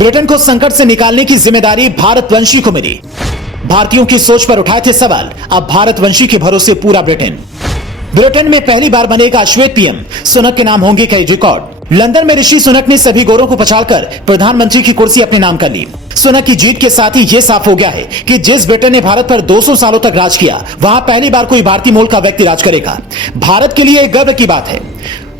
Britain को संकट से निकालने की जिम्मेदारी भारतवंशी को मिली। भारतीयों की सोच पर उठाए थे सवाल, अब भारतवंशी के भरोसे पूरा ब्रिटेन। ब्रिटेन में पहली बार बनेगा श्वेत पीएम, सुनक के नाम होंगे कई रिकॉर्ड। लंदन में ऋषि सुनक ने सभी गोरों को पछाड़कर प्रधानमंत्री की कुर्सी अपने नाम कर ली। सुनक की जीत के साथ ही ये साफ हो गया है कि जिस ब्रिटेन ने भारत पर 200 सालों तक राज किया, वहां पहली बार कोई भारतीय मूल का व्यक्ति राज करेगा। भारत के लिए एक गर्व की बात है।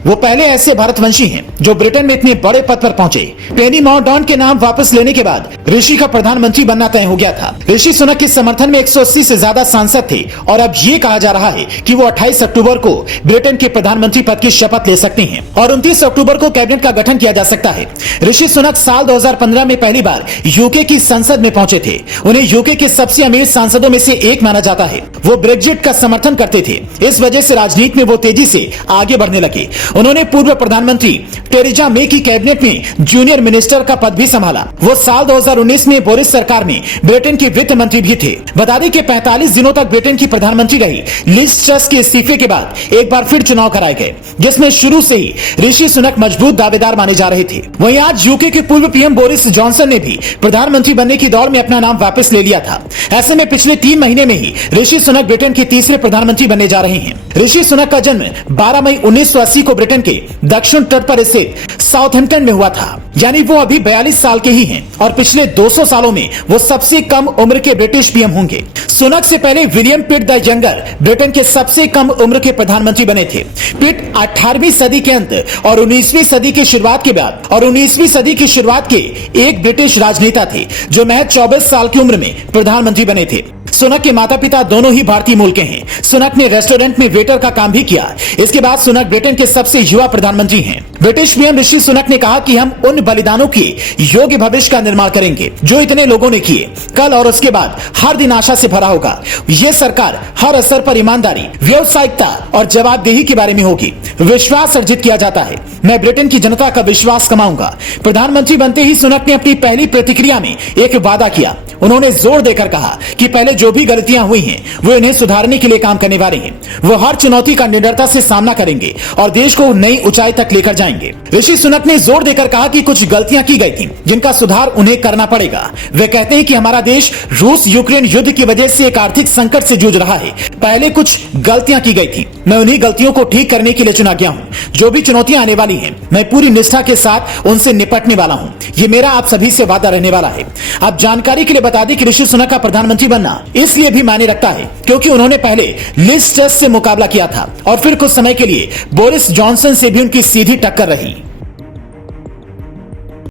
वो पहले ऐसे भारतवंशी हैं जो ब्रिटेन में इतने बड़े पद पर पहुंचे। पेनी मॉर्डॉन के नाम वापस लेने के बाद ऋषि का प्रधानमंत्री बनना तय हो गया था। ऋषि सुनक के समर्थन में 180 से ज्यादा सांसद थे और अब ये कहा जा रहा है कि वो 28 अक्टूबर को ब्रिटेन के प्रधानमंत्री पद की शपथ ले सकते हैं और 29 अक्टूबर को कैबिनेट का गठन किया जा सकता है। ऋषि सुनक साल 2015 में पहली बार यूके की संसद में पहुंचे थे। उन्हें यूके के सबसे अमीर सांसदों में से एक माना जाता है। वो ब्रेक्जिट का समर्थन करते थे। इस वजह से राजनीति में वो तेजी से आगे बढ़ने लगे। उन्होंने पूर्व प्रधानमंत्री टेरेसा मे की कैबिनेट में जूनियर मिनिस्टर का पद भी संभाला। वो साल 2019 में बोरिस सरकार में ब्रिटेन के वित्त मंत्री भी थे। बता दें कि 45 दिनों तक ब्रिटेन की प्रधानमंत्री रही लिज ट्रस के इस्तीफे के बाद एक बार फिर चुनाव कराए गए, जिसमें शुरू से ही ऋषि सुनक मजबूत दावेदार माने जा रहे थे। वहीं आज यूके के पूर्व पीएम बोरिस जॉनसन ने भी प्रधानमंत्री बनने की दौड़ में अपना नाम वापस ले लिया था। ऐसे में पिछले 3 महीने में ही ऋषि सुनक ब्रिटेन के तीसरे प्रधानमंत्री बनने जा रहे हैं। ऋषि सुनक का जन्म 12 मई 1980 को ब्रिटेन के दक्षिण तट पर स्थित साउथहैम्पटन में हुआ था, यानी वो अभी 42 साल के ही हैं और पिछले 200 सालों में वो सबसे कम उम्र के ब्रिटिश पीएम होंगे। सुनक से पहले William Pitt the Younger Britain के सबसे कम उम्र के प्रधानमंत्री बने थे। पिट 18वीं सदी के अंत और 19वीं सदी की शुरुआत के एक ब्रिटिश राजनेता थे जो महज 24 साल की उम्र में प्रधानमंत्री बने थे। सुनक के माता पिता दोनों ही भारतीय मूल के हैं। सुनक ने रेस्टोरेंट में वेटर का काम भी किया। इसके बाद सुनक ब्रिटेन के सबसे युवा प्रधानमंत्री हैं। ब्रिटिश पीएम ऋषि सुनक ने कहा कि हम उन बलिदानों के योग्य भविष्य का निर्माण करेंगे जो इतने लोगों ने किए। कल और उसके बाद हर दिन आशा से भरा होगा। ये सरकार हर स्तर पर ईमानदारी, व्यावसायिकता और जवाबदेही के बारे में होगी। विश्वास अर्जित किया जाता है। मैं ब्रिटेन की जनता का विश्वास कमाऊंगा। प्रधानमंत्री बनते ही सुनक ने अपनी पहली प्रतिक्रिया में एक वादा किया। उन्होंने जोर देकर कहा कि पहले जो भी गलतियां हुई हैं, वो इन्हें सुधारने के लिए काम करने वाले हैं। वो हर चुनौती का निडरता से सामना करेंगे और देश को नई ऊंचाई तक लेकर जाएंगे। ऋषि सुनक ने जोर देकर कहा कि कुछ गलतियां की गई थी जिनका सुधार उन्हें करना पड़ेगा। वे कहते हैं कि हमारा देश रूस यूक्रेन युद्ध की वजह से एक आर्थिक संकट से जूझ रहा है। पहले कुछ गलतियां की गई थी, मैं उन्हीं गलतियों को ठीक करने के लिए चुना गया हूं। जो भी चुनौतियां आने वाली हैं, मैं पूरी निष्ठा के साथ उनसे निपटने वाला हूं। ये मेरा आप सभी से वादा रहने वाला है। अब जानकारी के लिए बता दें कि ऋषि सुनक का प्रधानमंत्री बनना इसलिए भी मायने रखता है क्योंकि उन्होंने पहले लिज ट्रस से मुकाबला किया था और फिर कुछ समय के लिए बोरिस जॉनसन से भी उनकी सीधी टक्कर रही।